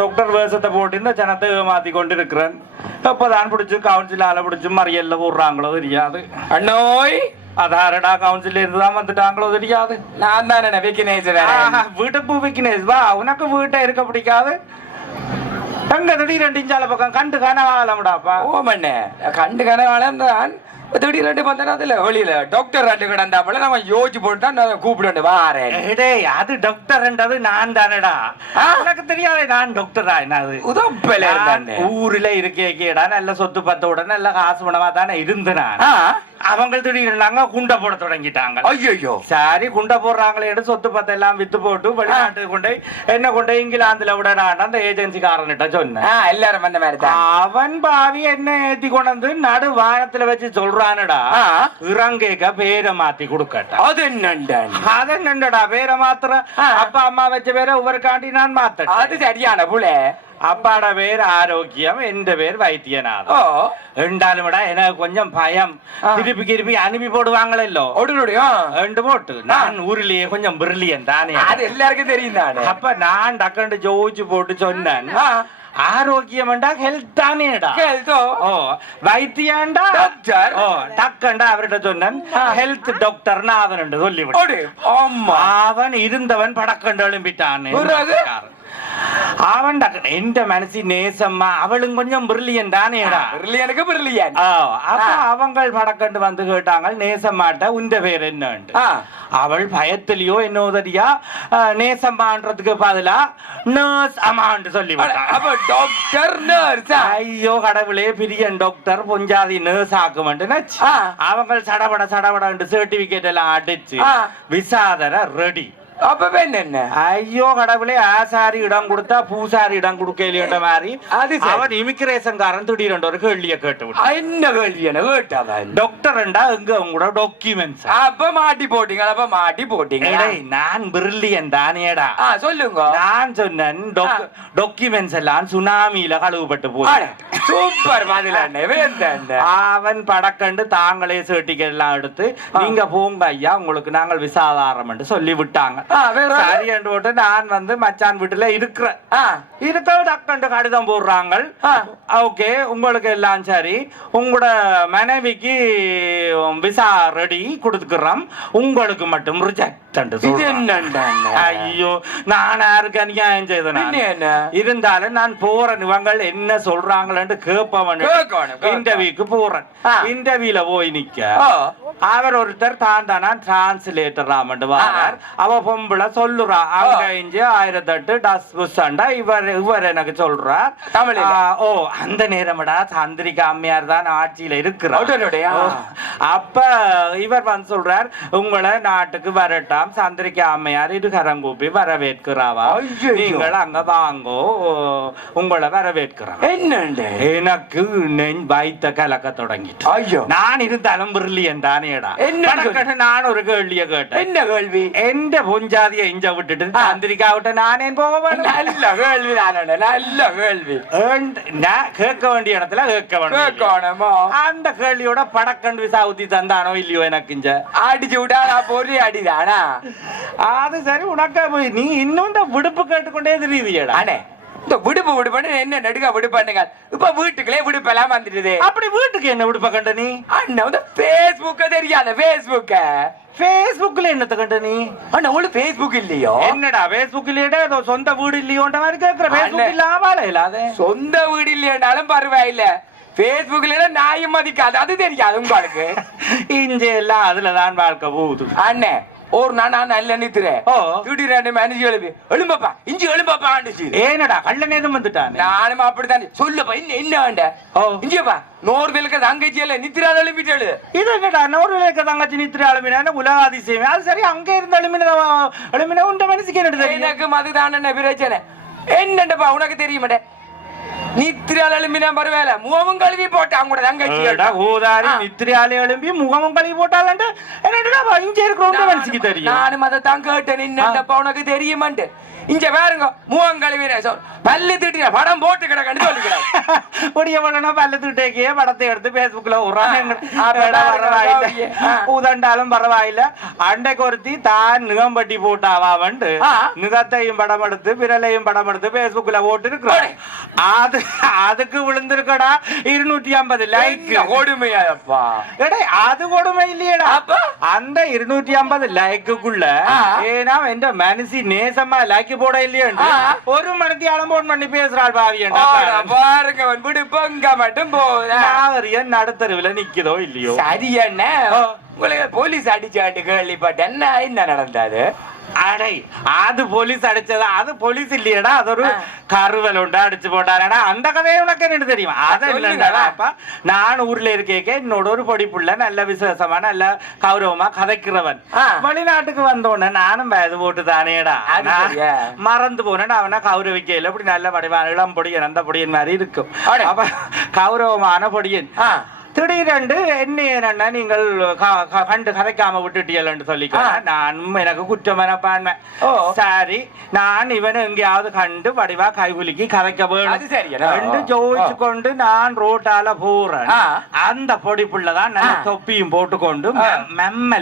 Doctor வேஷத்தை போட்டு இந்த ஜனத்தை ஏமாத்தி கொண்டு இருக்கிறேன். எப்பதான் பிடிச்சு கவுன்சிலால பிடிச்சு மறியல்ல விடுறாங்களோ தெரியாது. அண்ணோய் அதாரடா கவுன்சில இருந்துதான் வந்துட்டாங்களோ தெரியாது. நான் தானே விக்னேஷ் வீட்டுக்கு விக்னேஷ் வா, உனக்கு வீட்டை இருக்க பிடிக்காது. எங்க திடீர் 2 இன்ச்சால பக்கம் கண்டு கனகாலம்டாப்பா. ஓமண்ணே கண்டு கனகாலம் தான் திடீர்னு பார்த்தா அதுல வெளியில டாக்டர் ரெண்டு கிடந்தாப்பல நம்ம யோசிச்சு போட்டு நான் கூப்பிட்டு வாரேன். அது டாக்டர்ன்றது நான் தானடா. உனக்கு தெரியாது நான் டாக்டரா? என்னது உதப்பல ஊர்ல இருக்கேடா நல்ல சொத்து பத்தோட நல்ல காசு பணமா தானே இருந்தேன். அவங்க திடீர்னு குண்டை போட தொடங்கிட்டாங்க. ஐயோ சரி குண்டை போடுறாங்களே சொத்து பத்த எல்லாம் வித்து போட்டு வெளிநாட்டுக்கு கொண்டு என்ன கொண்டு இங்கிலாந்துல விட நான் அந்த ஏஜென்சிக்காரன்கிட்ட சொன்னேன். எல்லாரும் அந்த மாதிரி அவன் பாவி என்ன ஏத்தி கொண்டு வந்து நடு வானத்துல வச்சு சொல்றானுடா, இறங்கேக்க பேரை மாத்தி கொடுக்கட்டா. அது என்னண்டா பேரை மாத்திர அப்பா அம்மா வச்ச பேரை ஒவ்வொருக்காண்டி நான் மாத்த. அது சரியான புல. அப்பாட பேர் ஆரோக்கியம், எந்த பேர் வைத்தியநாதன். ரெண்டாலும் விட எனக்கு கொஞ்சம் பயம். திருப்பி அனுப்பி போடுவாங்களோ ரெண்டு போட்டு. நான் ஊர்லயே கொஞ்சம் பிரில்லியன் தானே, அது எல்லாருக்கும் தெரியும் தானே. அப்ப நான் டக்கண்டு ஜோதிச்சு போட்டு சொன்னேன், ஆரோக்கியம்டா ஹெல்த் தானேடா, வைத்தியண்டா டாக்டர். டக்கண்டா அவர்கிட்ட சொன்னேன் ஹெல்த் டாக்டர் அவன் சொல்லி அவன் இருந்தவன் படக்கண்டு எழும்பிட்டான். அவன் எந்த மனசு நேசம்மா அவளும் கொஞ்சம் பிரில்லியன் தானேடா. பிரில்லியனுக்கு பிரில்லியன். அப்ப அவங்க படக்கண்டு வந்து கேட்டாங்க நேசம்மாட்ட உண்ட பேர் என்னண்டு. அவள் பயத்திலயோ என்ன உதவியா நேசம்மான்றதுக்கு பதிலா நர்ஸ் அம்மான்னு சொல்லி டாக்டர் நர்ஸ். ஐயோ கடவுளே பிரியன் டாக்டர் பொஞ்சாதி நர்ஸ் ஆக்குமெண்டு அவங்க சடபட சர்டிபிகேட் எல்லாம் அடிச்சு விசாதர ரெடி. அப்பவே என்ன ஐயோ கடவுளே ஆசாரி இடம் கொடுத்தா பூசாரி இடம் கொடுக்கலையோட மாதிரி அவன் இமிகிரேஷன்காரன் திடீரென்று ஒரு கேள்வியை கேட்டு விட்டான். என்ன கேள்வியான கேட்டவன் டாக்டர்ண்டா எங்க உங்களோட டாக்குமெண்ட்ஸ். அப்ப மாட்டி போட்டீங்க. அப்ப மாட்டி போட்டீங்க. நான் பிரில்லியன் தானேடா. சொல்லுங்க. நான் சொன்னேன் டாக்குமெண்ட்ஸ் எல்லாம் சுனாமியில கழுவுப்பட்டு போய். சூப்பர் பதில். அவன் படக்கண்டு தாங்களே சர்டிபிகேட் எல்லாம் எடுத்து நீங்க போங்க ஐயா உங்களுக்கு நாங்கள் விசாதாரம் என்று சொல்லி விட்டாங்க. சரி என்று போட்டு நான் வந்து மச்சான் வீட்டுல இருக்கிறேன். டக்கண்டு கடிதம் போடுறாங்க. ஓகே உங்களுக்கு எல்லாம் சரி, உங்களோட மனைவிக்கு விசா ரெடி கொடுத்துக்கிறோம், உங்களுக்கு மட்டும் ரிஜெக்ட். ஐயோ நான் யாருக்கு அநியாயம் செய்தேன். இருந்தாலும் நான் போறேன், இவங்கள் என்ன சொல்றாங்களு கேட்பவன். இன்டர்வியூக்கு போறேன். இன்டர்வியூல போய் நிக்க அவர் ஒருத்தர் தான் தானா டிரான்ஸ்லேட்டர் ஆமண்டுவார். அவ பொம்பளை சொல்லுறா அங்க இஞ்சி 1008 டஸ் புஸ்ஸண்டா இவர் எனக்கு சொல்றார் தமிழ். ஓ அந்த நேரம்டா சந்திரிகா அம்மையார் தான் ஆட்சியில இருக்கிறார். அப்ப இவர் வந்து சொல்றார் உங்களை நாட்டுக்கு வரட்டாம் சந்திரிகா அம்மையார் இருகரங்கூப்பி வரவேற்கிறாவா, நீங்கள் அங்க வாங்கோ உங்களை வரவேற்கிறார். என்ன எனக்கு வைத்த கலக்க தொடங்கிட்டு. நான் இருந்தாலும் பிரில்லியன் தானேடா. நான் ஒரு கேள்வியை கேட்டேன். என்ன கேள்வி? எந்த பொஞ்சாதியை இஞ்ச விட்டுட்டு சந்திரிகா விட்டு நானே போவேன். நல்ல கேள்வி. நல்ல கேள்வி. கேட்க வேண்டிய இடத்துல கேட்க வேண்டிய அந்த கேள்வியோட படக்கண்டு விசா ஊத்தி தந்தானோ இல்லையோ எனக்கு இஞ்ச அடிச்சு விட்டா பொறி அடிதானா. அது சரி. உனக்கு நீ இன்னும் இந்த விடுப்பு கேட்டுக்கொண்டே தெரியுதியடா. இந்த விடுப்பு விடுப்பு என்ன நடுக்க விடுப்பானுங்க. இப்ப வீட்டுக்குள்ளே விடுப்பு எல்லாம் வந்துடுது. அப்படி வீட்டுக்கு என்ன விடுப்ப கண்ட நீ? அண்ணா வந்து பேஸ்புக்க தெரியாத பேஸ்புக்ல என்னத்த கண்ட நீ? அண்ணா உங்களுக்கு பேஸ்புக் இல்லையோ? என்னடா பேஸ்புக் இல்லையா? சொந்த வீடு இல்லையோன்ற மாதிரி கேக்குற. பேஸ்புக் இல்லாம இல்லாத சொந்த வீடு இல்லையாண்டாலும் பரவாயில்ல. பேஸ்புக்ல நாயும் மதிக்காது அது தெரியாது உங்களுக்கு. இங்க எல்லாம் அதுலதான் வாழ்க்கை போகுது. அண்ணே ஒரு நான் நல்ல நித்துறேன். திடீரெண்டு மேனேஜ் எழும்பப்பா இஞ்சி எழும்பப்பா ஆண்டுச்சு. ஏனடா கள்ளனேதும் வந்துட்டான். நானும் அப்படித்தான் சொல்லப்பா என்ன வேண்ட இஞ்சியப்பா நோர்வேலுக்கு தங்கச்சி எல்லாம் நித்திரா எழுப்பிட்டு. இது என்னடா நோர்வேலுக்கு தங்கச்சி நித்திரா எழுப்பினா உலக அதிசயம். அது சரி அங்க இருந்து எழுப்பின உண்ட மனசுக்கு என்ன? எனக்கு அதுதான் என்ன பிரச்சனை. என்னண்டப்பா உனக்கு தெரிய மாட்டேன். நித்திரியால எழும்பினா பரவாயில்ல முகமும் கழுவி போட்டான் கூட தங்கச்சி. நித்திரியால எழும்பி முகமும் கழுவி போட்டாலும் இங்க இருக்கிற மனசுக்கு தெரியும். நானும் அதை தான் கேட்டேன். என்னப்பா உனக்கு தெரியுமான்ட்டு இங்க பாருங்க முகம் கழுவின பல்லு திட்டின படம் போட்டு கிடக்கன்னு சொல்லிக்கிறாரு. பொடிய படம்னா பல்லத்துக்கிட்டே படத்தை எடுத்து பேஸ்புக்ல உதண்டாலும் பரவாயில்ல. அண்டைக்கு ஒருத்தி தான் நிகம்பட்டி போட்டாவாண்டு நிகத்தையும் படம் எடுத்து விரலையும் படம் எடுத்து பேஸ்புக்ல போட்டு இருக்கிறோம். அதுக்கு விழுந்திருக்கடா 250 லைக். கொடுமையாப்பா அது கொடுமை இல்லையடா. அந்த 250 லைக்குள்ள ஏன்னா எந்த மனசி நேசமா லைக் போட இல்லையா ஒரு மணித்தி போன் பண்ணி பேசுறாள் பாவியண்டா. பாருங்க விடு பொங்க மட்டும் போறியன் நடுத்தருவில நிக்குதோ இல்லையோ. சரி என்ன உங்களுக்கு போலீஸ் அடிச்சாட்டு கேள்விப்பட்ட என்ன நடந்தாது? அடை அது போலீஸ் அடிச்சதா? அது போலீஸ் இல்லையடா, அது ஒரு கருவல் உண்டு அடிச்சு போட்டாரடா. அந்த கதையை உனக்கு என்ன தெரியுமா? அது இல்லைடாப்பா. நான் ஊர்ல இருக்கேன், என்னோட ஒரு பொடிப்புள்ள நல்ல விசேஷமா நல்ல கௌரவமா கதைக்கிறவன். வெளிநாட்டுக்கு வந்தோடனே நானும் இது போட்டு தானேடா மறந்து போனேன். அவனை கௌரவிக்கையில இப்படி நல்ல வடிவான இளம் பொடியன் அந்த பொடியன் மாதிரி இருக்கும். அப்ப கௌரவமான பொடியன் திடீரென்று என்ன நீங்கள் கண்டு கதைக்காம விட்டுட்டீங்கன்னு சொல்லிக்கிறேன். நான் எனக்கு குற்ற மனப்பான்மை. சரி நான் இவனை எங்கேயாவது கண்டு வடிவா கைகுலுக்கி கதைக்க வேணும் ஜோதிச்சு கொண்டு நான் ரோட்டால போறேன். அந்த பொடி புள்ளதான் நல்ல தொப்பியும் போட்டுக்கொண்டு மெம்மல்